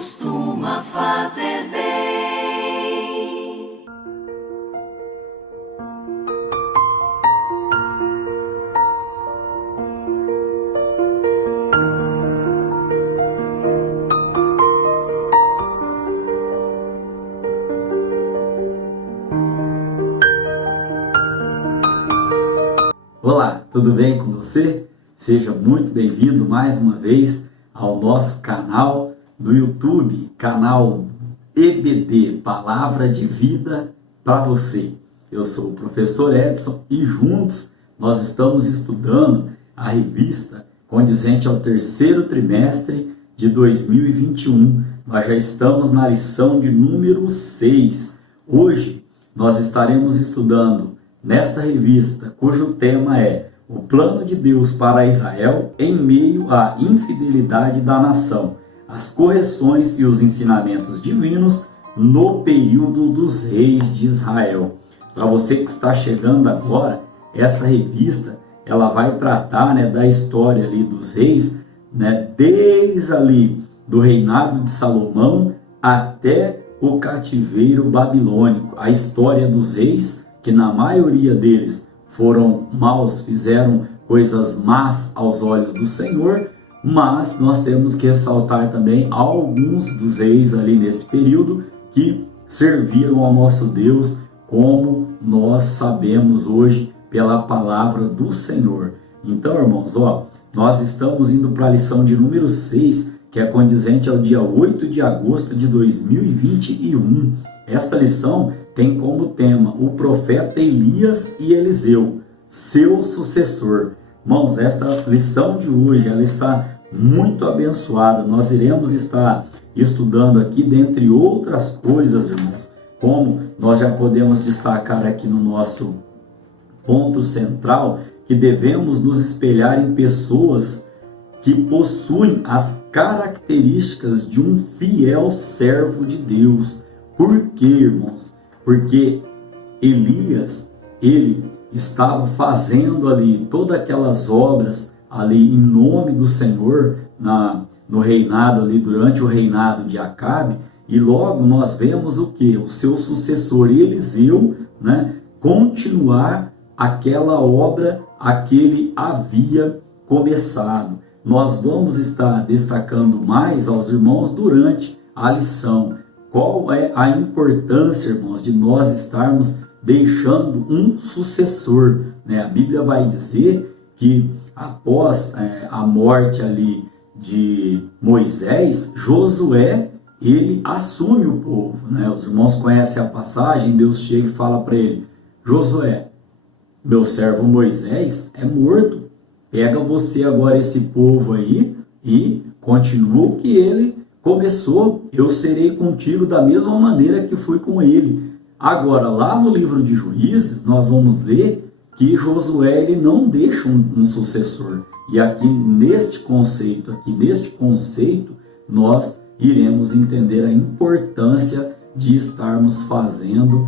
costuma fazer bem. Olá, tudo bem com você? Seja muito bem-vindo mais uma vez ao nosso canal do YouTube, canal EBD, Palavra de Vida para você. Eu sou o professor Edson e juntos nós estamos estudando a revista condizente ao terceiro trimestre de 2021. Nós já estamos na lição de número 6. Hoje nós estaremos estudando nesta revista, cujo tema é o plano de Deus para Israel em meio à infidelidade da nação, as correções e os ensinamentos divinos no período dos reis de Israel. Para você que está chegando agora, esta revista ela vai tratar da história ali dos reis, desde ali do reinado de Salomão até o cativeiro babilônico, a história dos reis que na maioria deles foram maus, fizeram coisas más aos olhos do Senhor, mas nós temos que ressaltar também alguns dos reis ali nesse período que serviram ao nosso Deus, como nós sabemos hoje pela palavra do Senhor. Então, irmãos, nós estamos indo para a lição de número 6, que é condizente ao dia 8 de agosto de 2021. Esta lição tem como tema o profeta Elias e Eliseu, seu sucessor. Irmãos, esta lição de hoje ela está muito abençoada. Nós iremos estar estudando aqui, dentre outras coisas, irmãos, como nós já podemos destacar aqui no nosso ponto central, que devemos nos espelhar em pessoas que possuem as características de um fiel servo de Deus. Por quê, irmãos? Porque Elias, ele estava fazendo ali todas aquelas obras ali em nome do Senhor no reinado ali, durante o reinado de Acabe, e logo nós vemos o que? O seu sucessor Eliseu, continuar aquela obra a que ele havia começado. Nós vamos estar destacando mais aos irmãos durante a lição. Qual é a importância, irmãos, de nós estarmos deixando um sucessor? A Bíblia vai dizer que após a morte ali de Moisés, Josué, ele assume o povo. Os irmãos conhecem a passagem, Deus chega e fala para ele: Josué, meu servo Moisés é morto, pega você agora esse povo aí e continua o que ele começou, eu serei contigo da mesma maneira que fui com ele. Agora, lá no livro de Juízes, nós vamos ler que Josué ele não deixa um sucessor. E aqui neste conceito, nós iremos entender a importância de estarmos fazendo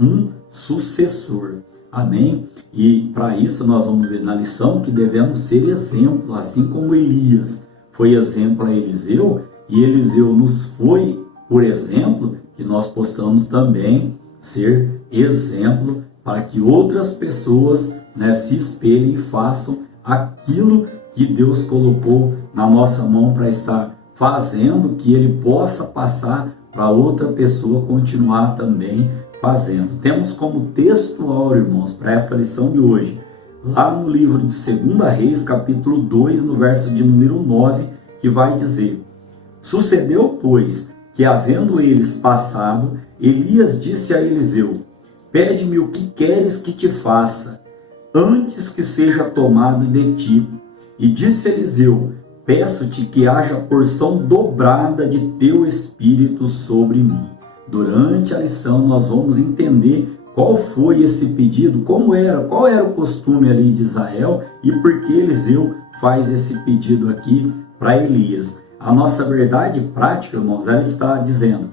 um sucessor. Amém? E para isso nós vamos ver na lição que devemos ser exemplo, assim como Elias foi exemplo a Eliseu, e Eliseu nos foi, por exemplo, que nós possamos também ser exemplo para que outras pessoas se espelhem e façam aquilo que Deus colocou na nossa mão para estar fazendo, que ele possa passar para outra pessoa continuar também fazendo. Temos como textual, irmãos, para esta lição de hoje, lá no livro de 2 Reis, capítulo 2, no verso de número 9, que vai dizer: Sucedeu, pois, que havendo eles passado, Elias disse a Eliseu: Pede-me o que queres que te faça, antes que seja tomado de ti. E disse Eliseu: Peço-te que haja porção dobrada de teu espírito sobre mim. Durante a lição nós vamos entender qual foi esse pedido, qual era o costume ali de Israel e por que Eliseu faz esse pedido aqui para Elias. A nossa verdade prática, irmãos, ela está dizendo: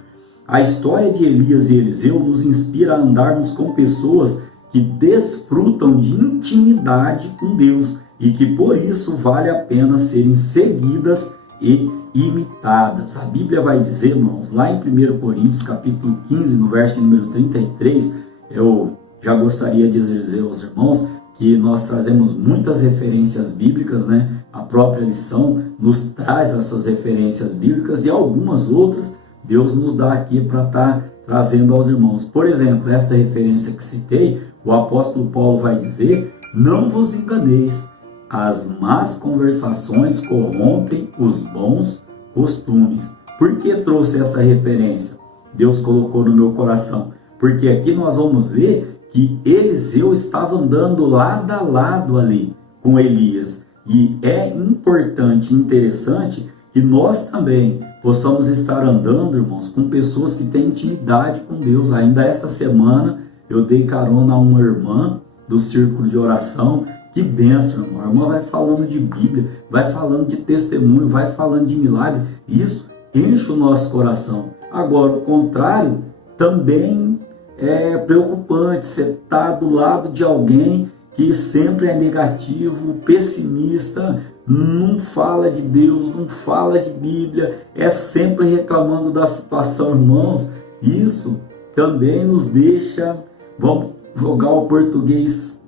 a história de Elias e Eliseu nos inspira a andarmos com pessoas que desfrutam de intimidade com Deus e que por isso vale a pena serem seguidas e imitadas. A Bíblia vai dizer, irmãos, lá em 1 Coríntios, capítulo 15, no verso de número 33, eu já gostaria de dizer aos irmãos que nós trazemos muitas referências bíblicas, né? A própria lição nos traz essas referências bíblicas e algumas outras Deus nos dá aqui para estar trazendo aos irmãos. Por exemplo, esta referência que citei, o apóstolo Paulo vai dizer: não vos enganeis, as más conversações corrompem os bons costumes. Por que trouxe essa referência? Deus colocou no meu coração, porque aqui nós vamos ver que Eliseu estava andando lado a lado ali com Elias. E é importante, interessante que nós também possamos estar andando, irmãos, com pessoas que têm intimidade com Deus. Ainda esta semana eu dei carona a uma irmã do círculo de oração. Que bênção, irmão. A irmã vai falando de Bíblia, vai falando de testemunho, vai falando de milagre. Isso enche o nosso coração. Agora, o contrário também é preocupante. Você está do lado de alguém que sempre é negativo, pessimista, não fala de Deus, não fala de Bíblia, é sempre reclamando da situação, irmãos. Isso também nos deixa, vamos jogar o português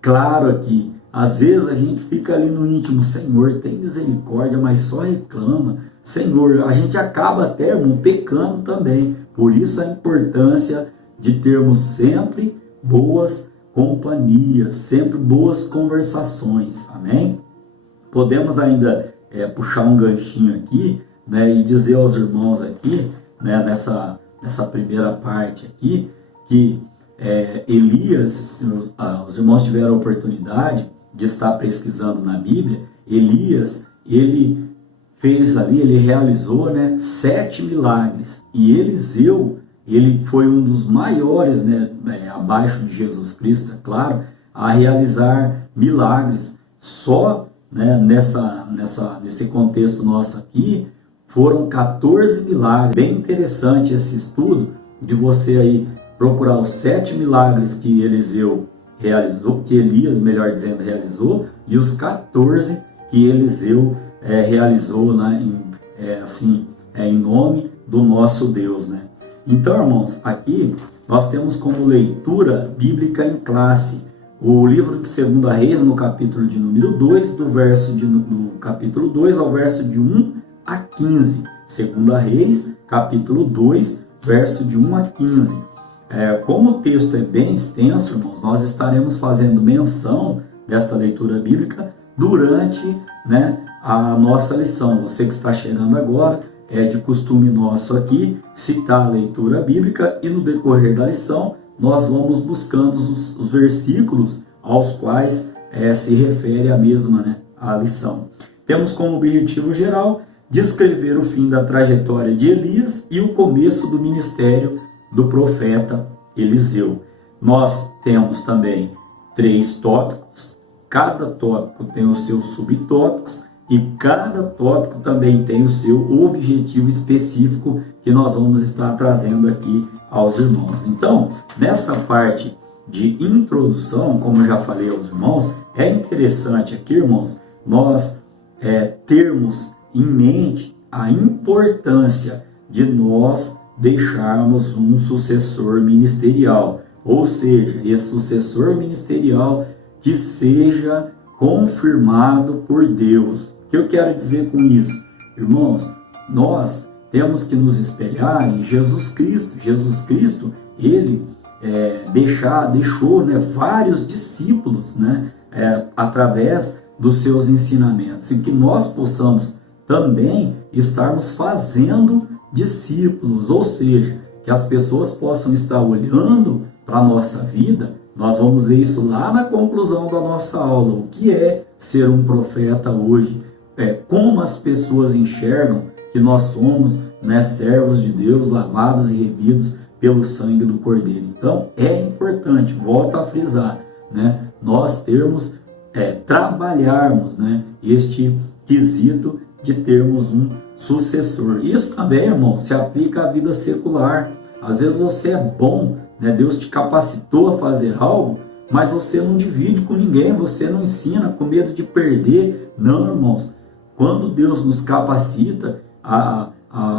claro aqui, às vezes a gente fica ali no íntimo: Senhor, tem misericórdia, mas só reclama. Senhor, a gente acaba até, irmão, pecando também. Por isso a importância de termos sempre boas companhias, sempre boas conversações, amém? Podemos ainda puxar um ganchinho aqui, né, e dizer aos irmãos aqui, né, nessa primeira parte aqui, que Elias, os irmãos tiveram a oportunidade de estar pesquisando na Bíblia. Elias, ele fez ali, ele realizou, né, 7 milagres, e Eliseu, ele foi um dos maiores, né, abaixo de Jesus Cristo, é claro, a realizar milagres. Só, né, nesse contexto nosso aqui, foram 14 milagres. Bem interessante esse estudo de você aí procurar os 7 milagres que Eliseu realizou, que Elias, melhor dizendo, realizou, e os 14 que Eliseu realizou, né, em nome do nosso Deus, né? Então, irmãos, aqui nós temos como leitura bíblica em classe o livro de 2 Reis, no capítulo de número 2, do capítulo 2 ao verso de 1 a 15. 2 Reis, capítulo 2, verso de 1 a 15. Como o texto é bem extenso, irmãos, nós estaremos fazendo menção desta leitura bíblica durante, né, a nossa lição. Você que está chegando agora, é de costume nosso aqui citar a leitura bíblica, e no decorrer da lição nós vamos buscando os versículos aos quais se refere a mesma, né, a lição. Temos como objetivo geral descrever o fim da trajetória de Elias e o começo do ministério do profeta Eliseu. Nós temos também 3 tópicos, cada tópico tem os seus subtópicos, e cada tópico também tem o seu objetivo específico que nós vamos estar trazendo aqui aos irmãos. Então, nessa parte de introdução, como eu já falei aos irmãos, é interessante aqui, irmãos, nós termos em mente a importância de nós deixarmos um sucessor ministerial, ou seja, esse sucessor ministerial que seja confirmado por Deus. O que eu quero dizer com isso? Irmãos, nós temos que nos espelhar em Jesus Cristo. Jesus Cristo, ele deixou, né, vários discípulos, né, através dos seus ensinamentos, e que nós possamos também estarmos fazendo discípulos, ou seja, que as pessoas possam estar olhando para a nossa vida. Nós vamos ver isso lá na conclusão da nossa aula, o que é ser um profeta hoje, como as pessoas enxergam que nós somos, né, servos de Deus, lavados e remidos pelo sangue do Cordeiro. Então é importante, volto a frisar, né, nós trabalharmos, né, este quesito de termos um sucessor. Isso também, irmão, se aplica à vida secular. Às vezes você é bom, né, Deus te capacitou a fazer algo, mas você não divide com ninguém, você não ensina, com medo de perder. Não, irmãos, quando Deus nos capacita a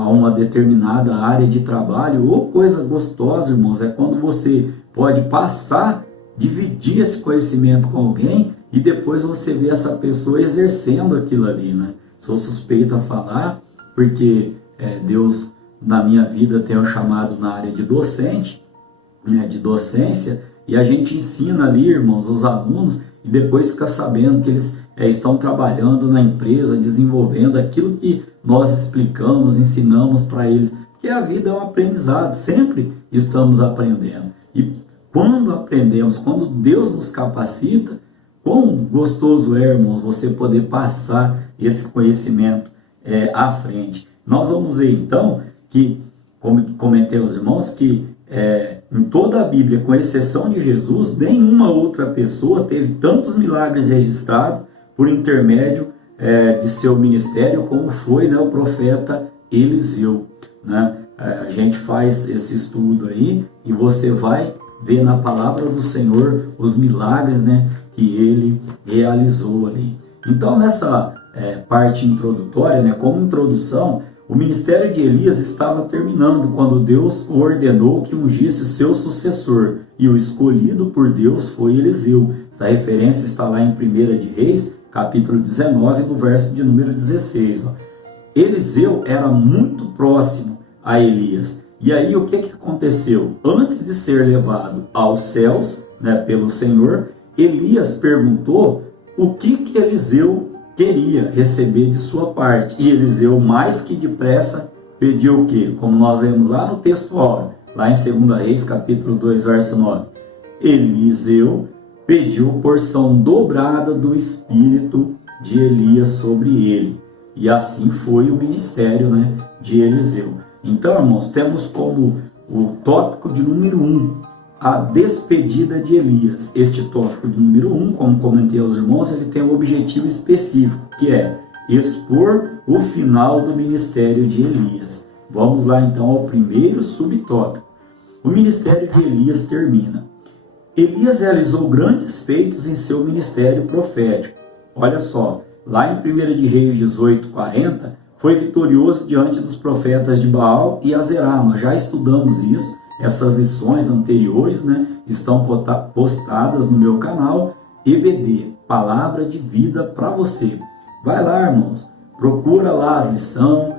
uma determinada área de trabalho, ou coisa gostosa, irmãos, é quando você pode passar, dividir esse conhecimento com alguém e depois você vê essa pessoa exercendo aquilo ali, né? Sou suspeito a falar, porque Deus, na minha vida, tem o chamado na área de docente, né, de docência, e a gente ensina ali, irmãos, os alunos, e depois fica sabendo que eles estão trabalhando na empresa, desenvolvendo aquilo que nós explicamos, ensinamos para eles, porque a vida é um aprendizado, sempre estamos aprendendo. E quando aprendemos, quando Deus nos capacita, quão gostoso é, irmãos, você poder passar esse conhecimento à frente. Nós vamos ver então que, como comentei aos irmãos, que em toda a Bíblia, com exceção de Jesus, nenhuma outra pessoa teve tantos milagres registrados por intermédio de seu ministério, como foi, né, o profeta Eliseu, né? A gente faz esse estudo aí e você vai ver na palavra do Senhor os milagres, né, que ele realizou ali. Então, nessa parte introdutória, né, como introdução, o ministério de Elias estava terminando quando Deus ordenou que ungisse o seu sucessor, e o escolhido por Deus foi Eliseu. Essa referência está lá em 1 de Reis, capítulo 19, no verso de número 16. Eliseu era muito próximo a Elias. E aí o que aconteceu? Antes de ser levado aos céus, né, pelo Senhor, Elias perguntou o que Eliseu queria receber de sua parte. E Eliseu, mais que depressa, pediu o quê? Como nós lemos lá no texto áureo, lá em 2 Reis, capítulo 2, verso 9. Eliseu pediu porção dobrada do espírito de Elias sobre ele. E assim foi o ministério, né, de Eliseu. Então, irmãos, temos como o tópico de número 1, a despedida de Elias. Este tópico de número 1, como comentei aos irmãos, ele tem um objetivo específico, que é expor o final do ministério de Elias. Vamos lá então ao primeiro subtópico. O ministério de Elias termina. Elias realizou grandes feitos em seu ministério profético. Olha só, lá em 1 de Reis 18:40, foi vitorioso diante dos profetas de Baal e Azerá. Nós já estudamos isso. Essas lições anteriores, né, estão postadas no meu canal EBD, Palavra de Vida para você. Vai lá, irmãos, procura lá as lições,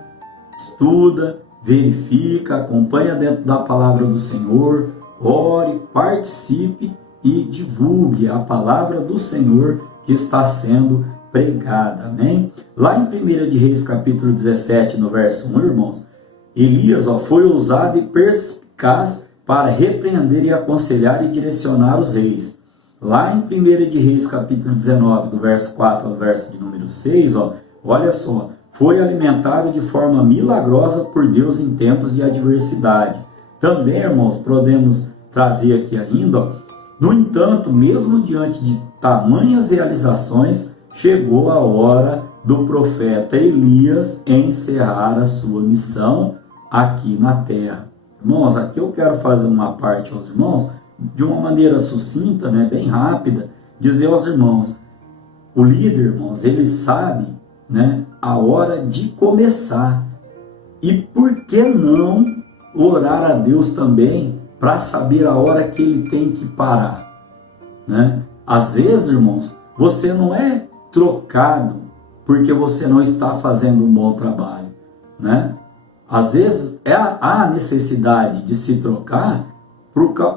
estuda, verifica, acompanha dentro da palavra do Senhor, ore, participe e divulgue a palavra do Senhor que está sendo pregada, amém? Lá em 1 de Reis, capítulo 17, no verso 1, irmãos, Elias foi ousado e perspicaz para repreender e aconselhar e direcionar os reis. Lá em 1 de Reis, capítulo 19, do verso 4 ao verso de número 6, olha só, foi alimentado de forma milagrosa por Deus em tempos de adversidade. Também, irmãos, podemos trazer aqui ainda, no entanto, mesmo diante de tamanhas realizações, chegou a hora do profeta Elias encerrar a sua missão aqui na terra. Irmãos, aqui eu quero fazer uma parte aos irmãos, de uma maneira sucinta, né, bem rápida, dizer aos irmãos, o líder, irmãos, ele sabe, né, a hora de começar. E por que não orar a Deus também para saber a hora que ele tem que parar, né? Às vezes, irmãos, você não é trocado porque você não está fazendo um bom trabalho, né? Às vezes há necessidade de se trocar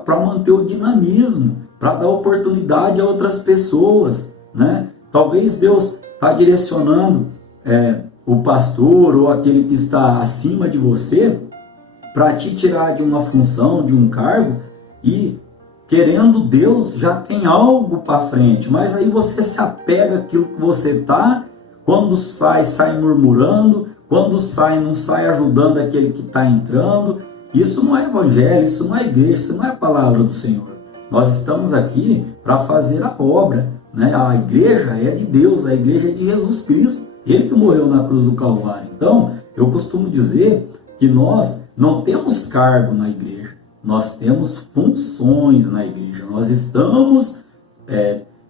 para manter o dinamismo, para dar oportunidade a outras pessoas, né? Talvez Deus está direcionando o pastor ou aquele que está acima de você para te tirar de uma função, de um cargo, e querendo Deus já tem algo para frente, mas aí você se apega àquilo que você está, quando sai murmurando, quando sai, não sai ajudando aquele que está entrando. Isso não é evangelho, isso não é igreja, isso não é a palavra do Senhor. Nós estamos aqui para fazer a obra, né? A igreja é de Deus, a igreja é de Jesus Cristo, Ele que morreu na cruz do Calvário. Então, eu costumo dizer que nós não temos cargo na igreja, nós temos funções na igreja. Nós estamos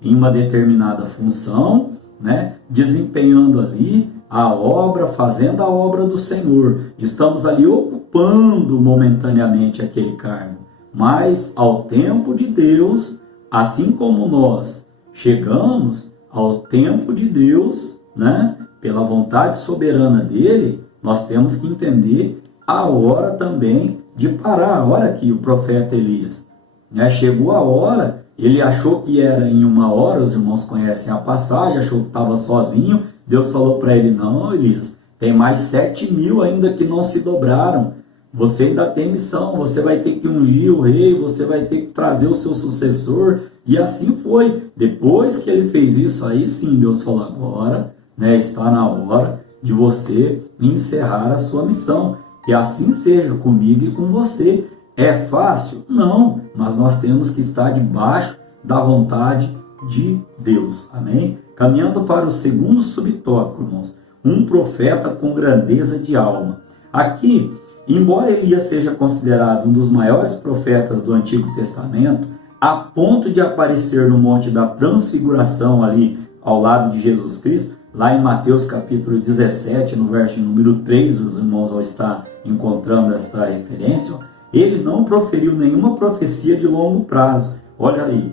em uma determinada função, né, desempenhando ali a obra, fazendo a obra do Senhor. Estamos ali ocupando momentaneamente aquele cargo. Mas ao tempo de Deus, assim como nós chegamos ao tempo de Deus, né, pela vontade soberana dele, nós temos que entender a hora também de parar. Olha aqui o profeta Elias, né, chegou a hora, ele achou que era em 1 hora, os irmãos conhecem a passagem, achou que estava sozinho. Deus falou para ele: não, Elias, tem mais 7.000 ainda que não se dobraram. Você ainda tem missão, você vai ter que ungir o rei, você vai ter que trazer o seu sucessor. E assim foi. Depois que ele fez isso, aí sim Deus falou: agora, né, está na hora de você encerrar a sua missão. Que assim seja comigo e com você. É fácil? Não, mas nós temos que estar debaixo da vontade de Deus. Amém? Caminhando para o segundo subtópico, irmãos. Um profeta com grandeza de alma. Aqui, embora Elias seja considerado um dos maiores profetas do Antigo Testamento, a ponto de aparecer no Monte da Transfiguração ali ao lado de Jesus Cristo, lá em Mateus capítulo 17, no verso número 3, os irmãos vão estar encontrando esta referência, ele não proferiu nenhuma profecia de longo prazo. Olha aí.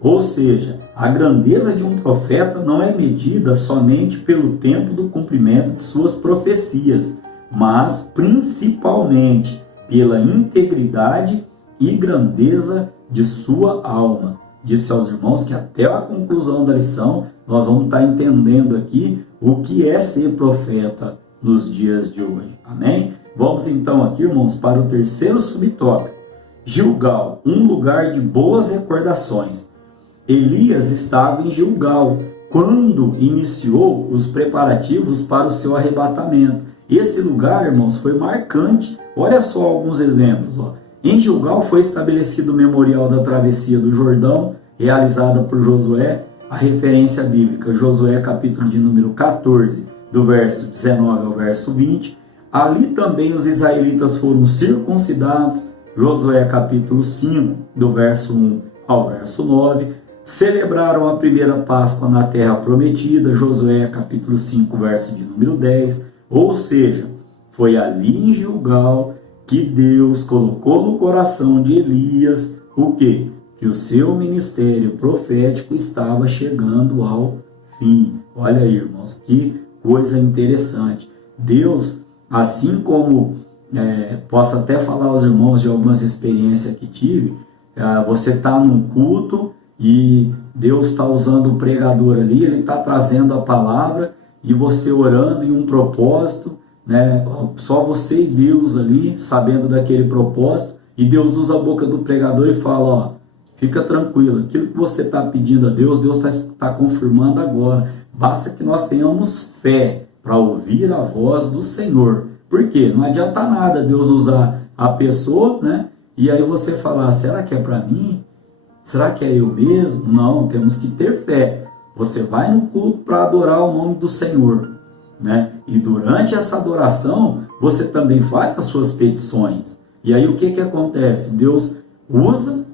Ou seja, a grandeza de um profeta não é medida somente pelo tempo do cumprimento de suas profecias, mas principalmente pela integridade e grandeza de sua alma. Disse aos irmãos que até a conclusão da lição nós vamos estar entendendo aqui o que é ser profeta nos dias de hoje. Amém? Vamos então aqui, irmãos, para o terceiro subtópico. Gilgal, um lugar de boas recordações. Elias estava em Gilgal quando iniciou os preparativos para o seu arrebatamento. Esse lugar, irmãos, foi marcante. Olha só alguns exemplos. Em Gilgal foi estabelecido o memorial da travessia do Jordão, realizada por Josué. A referência bíblica, Josué capítulo de número 14, do verso 19 ao verso 20. Ali também os israelitas foram circuncidados, Josué capítulo 5, do verso 1 ao verso 9. Celebraram a primeira Páscoa na terra prometida, Josué capítulo 5, verso de número 10. Ou seja, foi ali em Gilgal que Deus colocou no coração de Elias o quê? Que o seu ministério profético estava chegando ao fim. Olha aí, irmãos, que coisa interessante. Deus, assim como posso até falar aos irmãos de algumas experiências que tive, você está num culto e Deus está usando o pregador ali, ele está trazendo a palavra e você orando em um propósito, né? Só você e Deus ali, sabendo daquele propósito, e Deus usa a boca do pregador e fala: ó, fica tranquilo, aquilo que você está pedindo a Deus, Deus está confirmando agora. Basta que nós tenhamos fé para ouvir a voz do Senhor. Por quê? Não adianta nada Deus usar a pessoa, né? E aí você falar: será que é para mim? Será que é eu mesmo? Não, temos que ter fé. Você vai no culto para adorar o nome do Senhor, né? E durante essa adoração, você também faz as suas petições. E aí o que acontece? Deus usa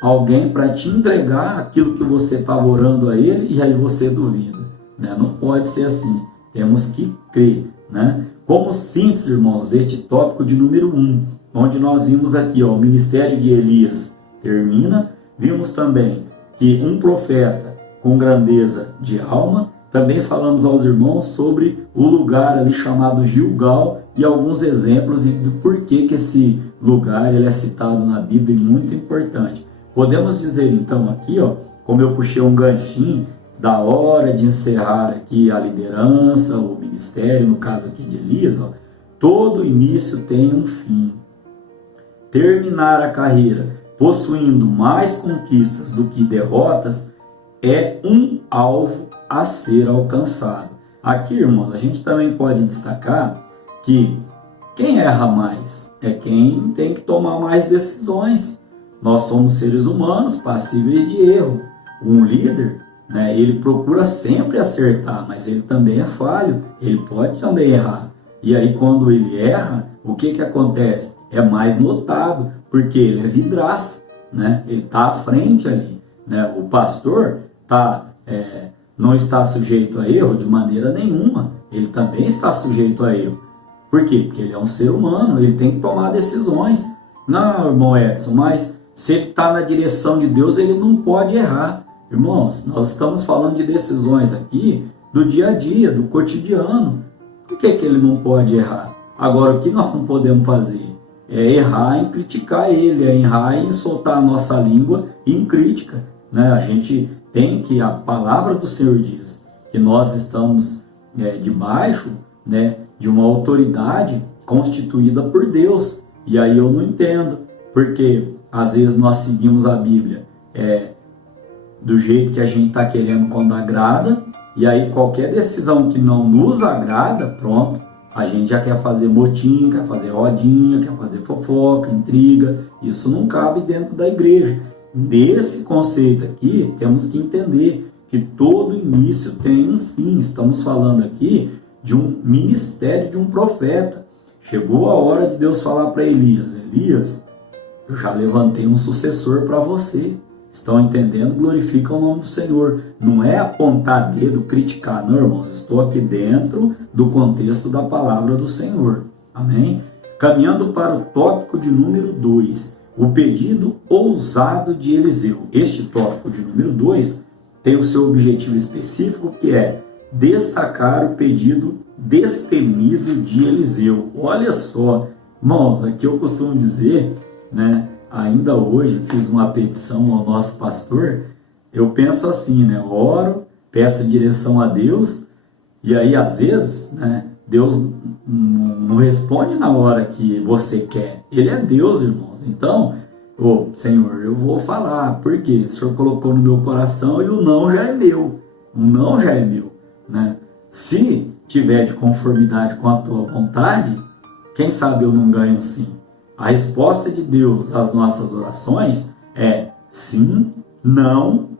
alguém para te entregar aquilo que você estava orando a Ele e aí você duvida, né? Não pode ser assim. Temos que crer, né? Como síntese, irmãos, deste tópico de número 1, onde nós vimos aqui, ó, o ministério de Elias termina, vimos também que um profeta com grandeza de alma. Também falamos aos irmãos sobre o lugar ali chamado Gilgal e alguns exemplos e do porquê que esse lugar ele é citado na Bíblia, muito importante. Podemos dizer então aqui, ó, como eu puxei um ganchinho, da hora de encerrar aqui a liderança, o ministério, no caso aqui de Elias, ó, todo início tem um fim. Terminar a carreira possuindo mais conquistas do que derrotas é um alvo a ser alcançado. Aqui, irmãos, a gente também pode destacar que quem erra mais é quem tem que tomar mais decisões. Nós somos seres humanos passíveis de erro. Um líder, né, ele procura sempre acertar, mas ele também é falho, ele pode também errar. E aí quando ele erra, o que acontece? É mais notado, porque ele é vidraça, né? Ele está à frente ali, né? O pastor está não está sujeito a erro de maneira nenhuma. Ele também está sujeito a erro. Por quê? Porque ele é um ser humano, ele tem que tomar decisões. Não, irmão Edson, mas se ele está na direção de Deus, ele não pode errar. Irmãos, nós estamos falando de decisões aqui do dia a dia, do cotidiano. Por que ele não pode errar? Agora, o que nós não podemos fazer é errar em criticar ele, é errar em soltar a nossa língua em crítica, né? A gente tem que, a palavra do Senhor diz que nós estamos debaixo, né, de uma autoridade constituída por Deus. E aí eu não entendo, porque às vezes nós seguimos a Bíblia do jeito que a gente está querendo quando agrada, e aí qualquer decisão que não nos agrada, pronto, a gente já quer fazer motim, quer fazer rodinha, quer fazer fofoca, intriga. Isso não cabe dentro da igreja. Nesse conceito aqui, temos que entender que todo início tem um fim. Estamos falando aqui de um ministério de um profeta. Chegou a hora de Deus falar para Elias: Elias, eu já levantei um sucessor para você. Estão entendendo? Glorifica o nome do Senhor. Não é apontar dedo, criticar, não, irmãos. Estou aqui dentro do contexto da palavra do Senhor. Amém? Caminhando para o tópico de número 2, o pedido ousado de Eliseu. Este tópico de número 2 tem o seu objetivo específico, que é destacar o pedido destemido de Eliseu. Olha só, irmãos, aqui eu costumo dizer, né? Ainda hoje fiz uma petição ao nosso pastor. Eu penso assim, né? Oro, peço direção a Deus, e aí às vezes, né, Deus não responde na hora que você quer. Ele é Deus, irmãos. Então, Senhor, eu vou falar, porque o Senhor colocou no meu coração e o não já é meu. O não já é meu, né? Se tiver de conformidade com a tua vontade, quem sabe eu não ganho sim. A resposta de Deus às nossas orações é sim, não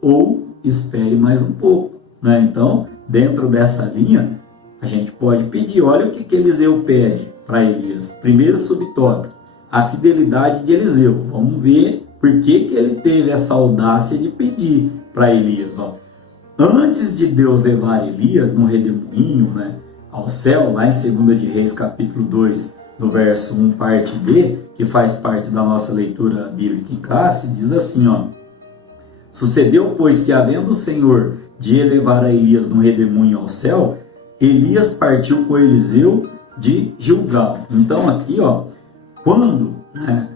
ou espere mais um pouco, né? Então, dentro dessa linha, a gente pode pedir. Olha o que Eliseu pede para Elias. Primeiro subtópico, a fidelidade de Eliseu. Vamos ver por que ele teve essa audácia de pedir para Elias. Antes de Deus levar Elias no redemoinho, né, ao céu, lá em 2 de Reis, capítulo 2, no verso 1, parte B, que faz parte da nossa leitura bíblica em classe, diz assim, sucedeu, pois, que havendo o Senhor de elevar a Elias no redemoinho ao céu, Elias partiu com Eliseu de Gilgal. Então aqui, quando, né,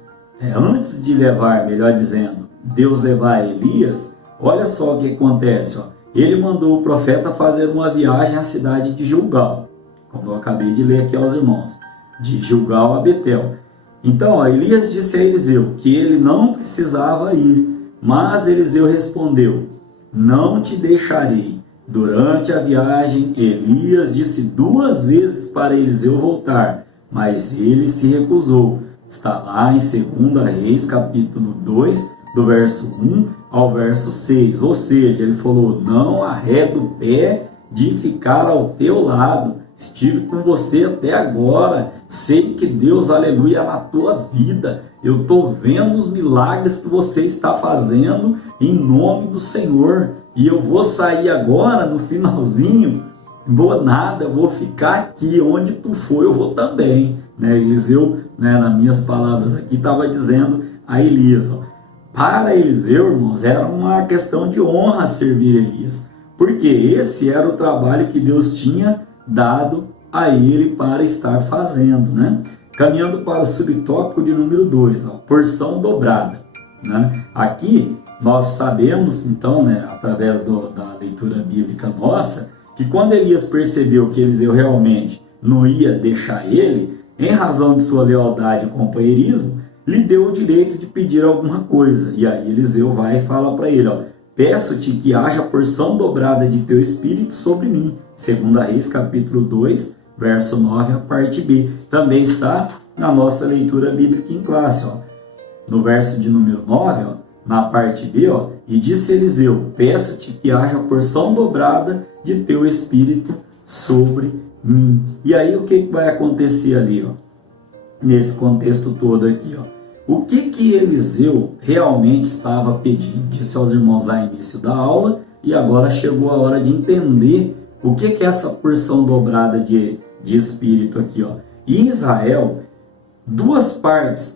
antes de levar, melhor dizendo, Deus levar Elias, olha só o que acontece, ele mandou o profeta fazer uma viagem à cidade de Gilgal, como eu acabei de ler aqui aos irmãos, de Gilgal a Betel. Então, Elias disse a Eliseu que ele não precisava ir, mas Eliseu respondeu: não te deixarei. Durante a viagem, Elias disse 2 vezes para Eliseu voltar, mas ele se recusou. Está lá em 2 Reis, capítulo 2, do verso 1 ao verso 6. Ou seja, ele falou: não arredo o pé de ficar ao teu lado. Estive com você até agora, sei que Deus, aleluia, na tua vida. Eu estou vendo os milagres que você está fazendo em nome do Senhor. E eu vou sair agora no finalzinho, eu vou ficar aqui, onde tu for eu vou também. Né? Eliseu, né, nas minhas palavras aqui, estava dizendo a Elias. Para Eliseu, irmãos, era uma questão de honra servir Elias. Porque esse era o trabalho que Deus tinha dado a ele para estar fazendo, né? Caminhando para o subtópico de número 2, porção dobrada, né? Aqui nós sabemos, então, né, através da leitura bíblica nossa, que quando Elias percebeu que Eliseu realmente não ia deixar ele, em razão de sua lealdade e companheirismo, lhe deu o direito de pedir alguma coisa. E aí Eliseu vai e fala para ele, peço-te que haja porção dobrada de teu espírito sobre mim. 2 Reis, capítulo 2, verso 9, a parte B. Também está na nossa leitura bíblica em classe. No verso de número 9, na parte B, e disse Eliseu, peço-te que haja porção dobrada de teu espírito sobre mim. E aí o que vai acontecer ali, nesse contexto todo aqui, O que Eliseu realmente estava pedindo? Disse aos irmãos lá no início da aula e agora chegou a hora de entender o que é essa porção dobrada de espírito aqui, ó. Em Israel, duas partes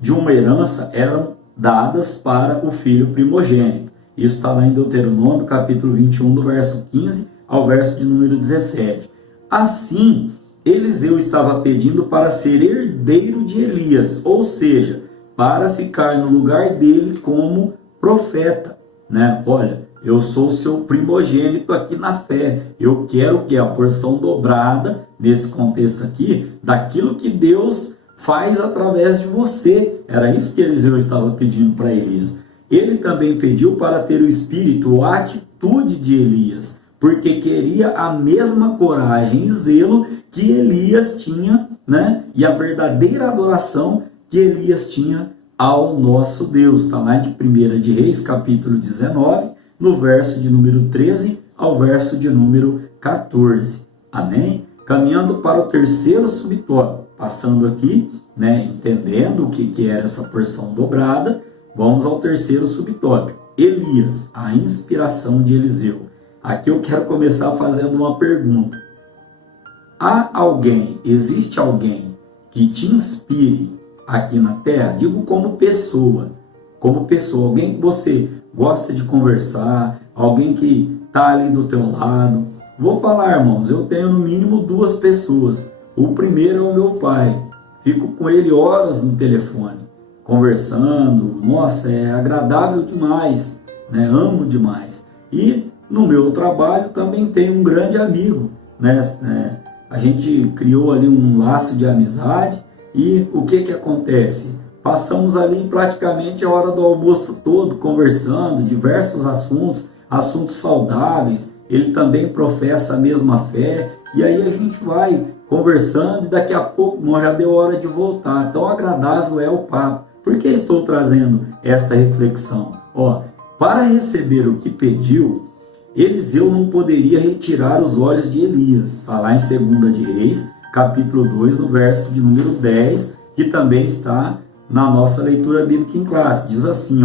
de uma herança eram dadas para o filho primogênito. Isso está lá em Deuteronômio, capítulo 21, do verso 15 ao verso de número 17. Assim, Eliseu estava pedindo para ser herdeiro de Elias, ou seja, para ficar no lugar dele como profeta, né? Olha, eu sou seu primogênito aqui na fé, eu quero que a porção dobrada, nesse contexto aqui, daquilo que Deus faz através de você. Era isso que Eliseu estava pedindo para Elias. Ele também pediu para ter o espírito ou a atitude de Elias, porque queria a mesma coragem e zelo que Elias tinha, né? E a verdadeira adoração que Elias tinha ao nosso Deus. Está lá em 1 de Reis, capítulo 19, no verso de número 13 ao verso de número 14. Amém? Caminhando para o terceiro subtópico, passando aqui, né, entendendo o que era essa porção dobrada, vamos ao terceiro subtópico. Elias, a inspiração de Eliseu. Aqui eu quero começar fazendo uma pergunta. Existe alguém que te inspire aqui na terra? Digo como pessoa, alguém que você gosta de conversar, alguém que está ali do teu lado. Vou falar, irmãos, eu tenho no mínimo duas pessoas. O primeiro é o meu pai. Fico com ele horas no telefone, conversando. Nossa, é agradável demais, né? Amo demais. E no meu trabalho também tenho um grande amigo, né? A gente criou ali um laço de amizade e o que acontece? Passamos ali praticamente a hora do almoço todo conversando, diversos assuntos saudáveis. Ele também professa a mesma fé e aí a gente vai conversando e daqui a pouco já deu hora de voltar. Tão agradável é o papo. Por que estou trazendo esta reflexão? Para receber o que pediu, Eliseu não poderia retirar os olhos de Elias. Está lá em 2 de Reis, capítulo 2, no verso de número 10, que também está na nossa leitura bíblica em classe. Diz assim,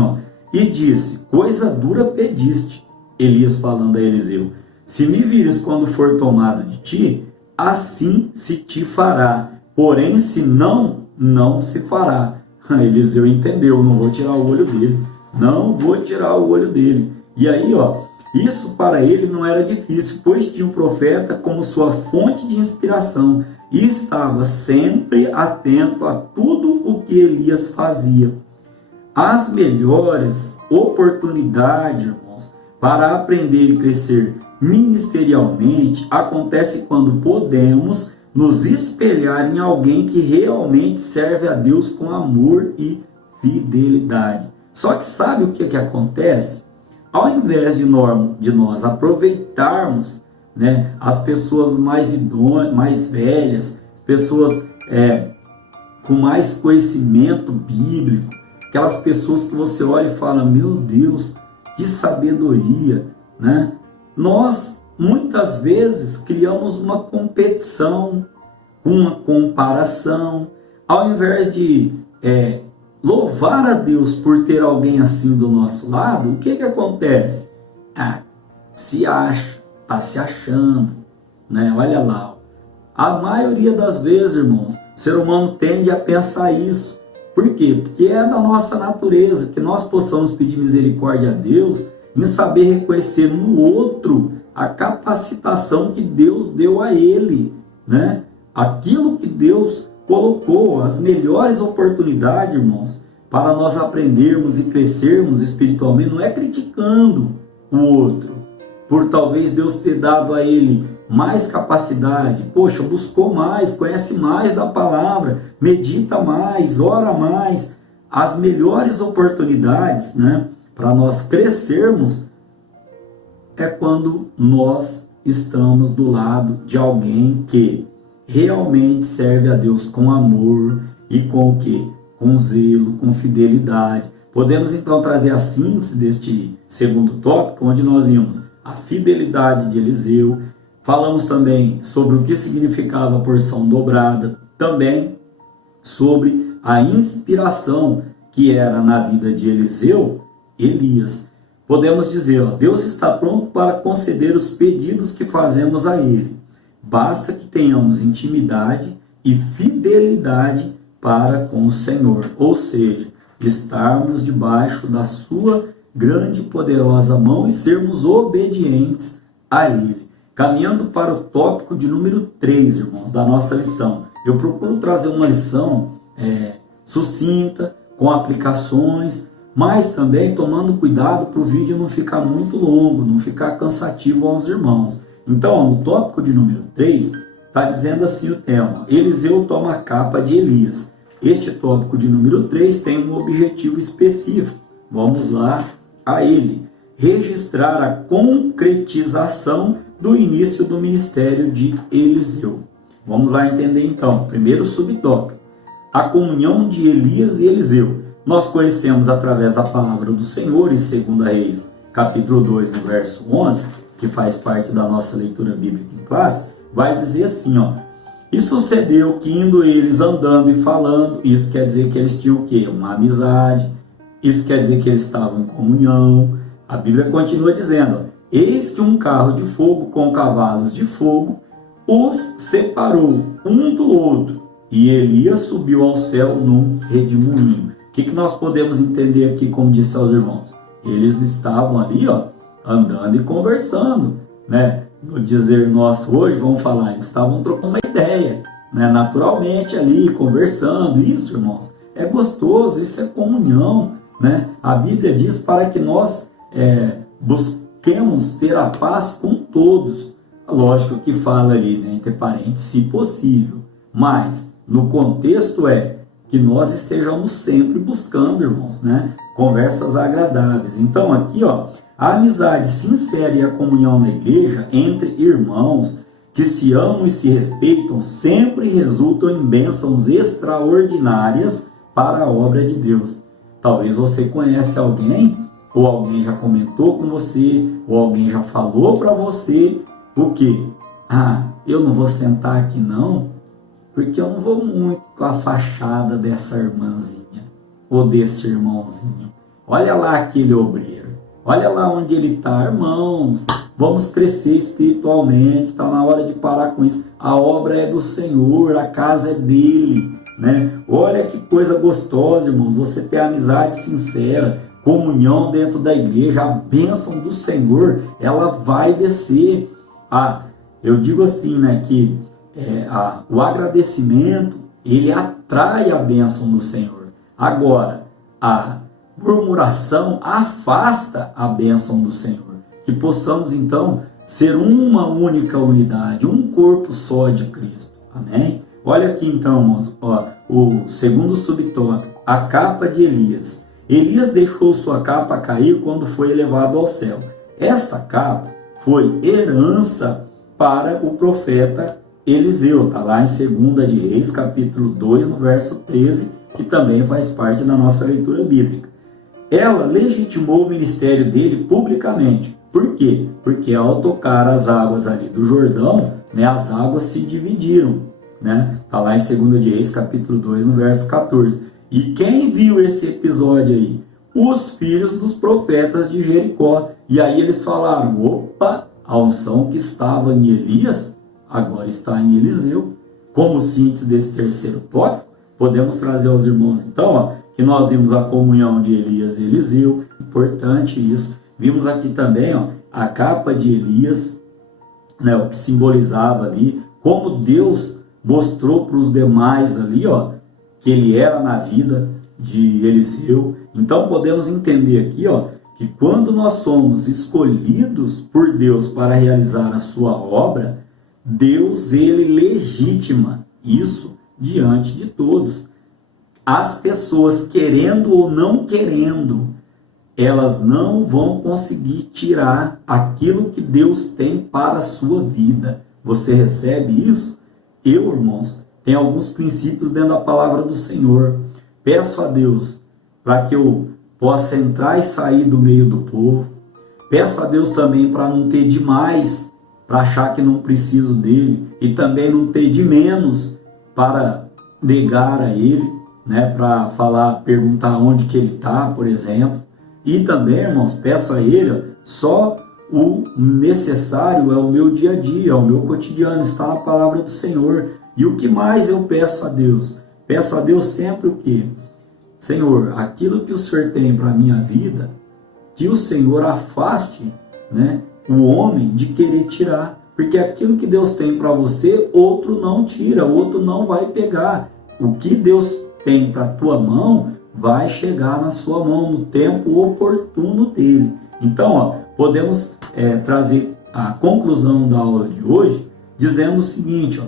e disse, coisa dura pediste, Elias falando a Eliseu, se me vires quando for tomado de ti, assim se te fará, porém se não, não se fará. Eliseu entendeu, não vou tirar o olho dele, E aí, isso para ele não era difícil, pois tinha o profeta como sua fonte de inspiração e estava sempre atento a tudo o que Elias fazia. As melhores oportunidades, irmãos, para aprender e crescer ministerialmente acontece quando podemos nos espelhar em alguém que realmente serve a Deus com amor e fidelidade. Só que sabe o que acontece? Ao invés de nós aproveitarmos, né, as pessoas mais idôneas, mais velhas, pessoas com mais conhecimento bíblico, aquelas pessoas que você olha e fala, meu Deus, que sabedoria, né? Nós, muitas vezes, criamos uma competição, uma comparação, ao invés de louvar a Deus por ter alguém assim do nosso lado, o que acontece? Se acha, está se achando, né? Olha lá, a maioria das vezes, irmãos, o ser humano tende a pensar isso. Por quê? Porque é da nossa natureza, que nós possamos pedir misericórdia a Deus em saber reconhecer no outro a capacitação que Deus deu a ele, né? Aquilo que Deus colocou, as melhores oportunidades, irmãos, para nós aprendermos e crescermos espiritualmente, não é criticando o outro, por talvez Deus ter dado a ele mais capacidade, poxa, buscou mais, conhece mais da palavra, medita mais, ora mais. As melhores oportunidades, né, para nós crescermos é quando nós estamos do lado de alguém que realmente serve a Deus com amor e com o quê? Com zelo, com fidelidade. Podemos então trazer a síntese deste segundo tópico, onde nós vimos a fidelidade de Eliseu, falamos também sobre o que significava a porção dobrada, também sobre a inspiração que era na vida de Eliseu, Elias. podemos dizer, ó, Deus está pronto para conceder os pedidos que fazemos a Ele. Basta que tenhamos intimidade e fidelidade para com o Senhor, ou seja, estarmos debaixo da sua grande e poderosa mão e sermos obedientes a Ele. Caminhando para o tópico de número 3, irmãos, da nossa lição. Eu procuro trazer uma lição sucinta, com aplicações, mas também tomando cuidado para o vídeo não ficar muito longo, não ficar cansativo aos irmãos. Então, no tópico de número 3, está dizendo assim o tema: Eliseu toma a capa de Elias. Este tópico de número 3 tem um objetivo específico. Vamos lá a ele. Registrar a concretização do início do ministério de Eliseu. Vamos lá entender então. Primeiro subtópico: a comunhão de Elias e Eliseu. Nós conhecemos através da palavra do Senhor em 2 Reis, capítulo 2, no verso 11, que faz parte da nossa leitura bíblica em classe, vai dizer assim, ó: e sucedeu que indo eles andando e falando, isso quer dizer que eles tinham o quê? Uma amizade, isso quer dizer que eles estavam em comunhão. A Bíblia continua dizendo, ó: eis que um carro de fogo com cavalos de fogo os separou um do outro, e Elias subiu ao céu num redemoinho. O que nós podemos entender aqui, como disse aos irmãos? Eles estavam ali, ó, andando e conversando, né? No dizer nosso hoje, vamos falar, eles estavam trocando uma ideia, né? Naturalmente ali, conversando. Isso, irmãos, é gostoso, isso é comunhão, né? A Bíblia diz para que nós busquemos ter a paz com todos. Lógico que fala ali, né, entre parentes, se possível, mas no contexto que nós estejamos sempre buscando, irmãos, né, conversas agradáveis. Então aqui, ó, a amizade sincera e a comunhão na igreja entre irmãos que se amam e se respeitam sempre resultam em bênçãos extraordinárias para a obra de Deus. Talvez você conhece alguém, ou alguém já comentou com você, ou alguém já falou para você o quê? Ah, eu não vou sentar aqui não, porque eu não vou muito com a fachada dessa irmãzinha, ou desse irmãozinho. Olha lá aquele obreiro, olha lá onde ele está, irmãos. Vamos crescer espiritualmente, está na hora de parar com isso. A obra é do Senhor, a casa é dele, né? Olha que coisa gostosa, irmãos, você ter amizade sincera, comunhão dentro da igreja, a bênção do Senhor, ela vai descer. Eu digo assim, né, que o agradecimento, ele atrai a bênção do Senhor. Agora, a murmuração afasta a bênção do Senhor. Que possamos, então, ser uma única unidade, um corpo só de Cristo. Amém? Olha aqui, então, irmãos, ó, o segundo subtópico, a capa de Elias. Elias deixou sua capa cair quando foi elevado ao céu. Esta capa foi herança para o profeta Eliseu. Está lá em 2 de Reis, capítulo 2, no verso 13, que também faz parte da nossa leitura bíblica. Ela legitimou o ministério dele publicamente. Por quê? Porque ao tocar as águas ali do Jordão, né, as águas se dividiram. Né? Está lá em 2 de Reis, capítulo 2, no verso 14. E quem viu esse episódio aí? Os filhos dos profetas de Jericó. E aí eles falaram, opa, a unção que estava em Elias, agora está em Eliseu. Como síntese desse terceiro tópico, podemos trazer aos irmãos, então, ó, que nós vimos a comunhão de Elias e Eliseu, importante isso. Vimos aqui também, ó, a capa de Elias, né, o que simbolizava ali, como Deus mostrou para os demais ali, ó, que ele era na vida de Eliseu. Então podemos entender aqui, ó, que quando nós somos escolhidos por Deus para realizar a sua obra, Deus, ele legitima isso diante de todos. As pessoas, querendo ou não querendo, elas não vão conseguir tirar aquilo que Deus tem para a sua vida. Você recebe isso? Eu, irmãos, tenho alguns princípios dentro da palavra do Senhor. Peço a Deus para que eu possa entrar e sair do meio do povo. Peço a Deus também para não ter demais, para achar que não preciso dele, e também não ter de menos para negar a ele, né, para falar, perguntar onde que ele está, por exemplo. E também, irmãos, peço a Ele só o necessário, é o meu dia a dia, é o meu cotidiano, está na palavra do Senhor. E o que mais eu peço a Deus? Peço a Deus sempre o quê? Senhor, aquilo que o Senhor tem para a minha vida, que o Senhor afaste, né, o homem de querer tirar. Porque aquilo que Deus tem para você, outro não tira, outro não vai pegar. O que Deus tem para a tua mão, vai chegar na sua mão no tempo oportuno dele. Então, ó, podemos trazer a conclusão da aula de hoje, dizendo o seguinte, ó,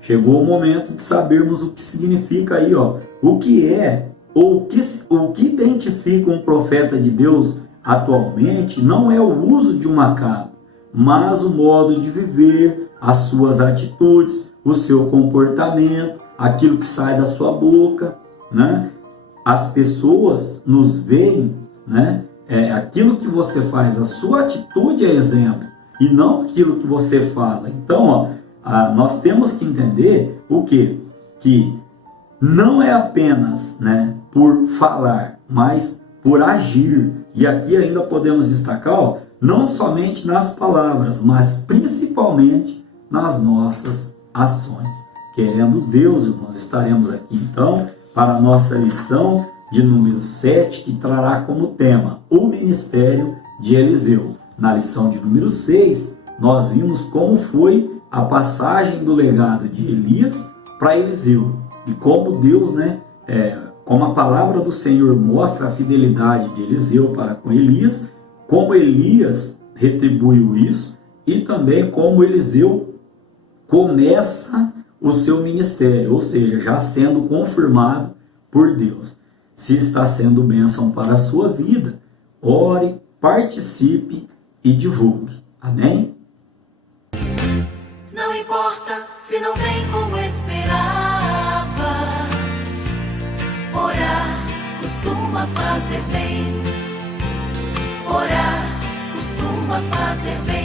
chegou o momento de sabermos o que significa aí, ó, o que é, ou o que identifica um profeta de Deus atualmente, não é o uso de uma capa, mas o modo de viver, as suas atitudes, o seu comportamento, aquilo que sai da sua boca, né? As pessoas nos veem, né? Aquilo que você faz, a sua atitude é exemplo, e não aquilo que você fala. Então, ó, nós temos que entender o quê? Que não é apenas, né, por falar, mas por agir. E aqui ainda podemos destacar, ó, não somente nas palavras, mas principalmente nas nossas ações. Querendo Deus, irmãos, estaremos aqui então para a nossa lição de número 7, que trará como tema o ministério de Eliseu. Na lição de número 6, nós vimos como foi a passagem do legado de Elias para Eliseu. E como Deus, né, como a palavra do Senhor mostra a fidelidade de Eliseu para com Elias, como Elias retribuiu isso e também como Eliseu começa o seu ministério, ou seja, já sendo confirmado por Deus. Se está sendo bênção para a sua vida, ore, participe e divulgue. Amém? Não importa se não vem como esperava, orar costuma fazer bem. Orar costuma fazer bem.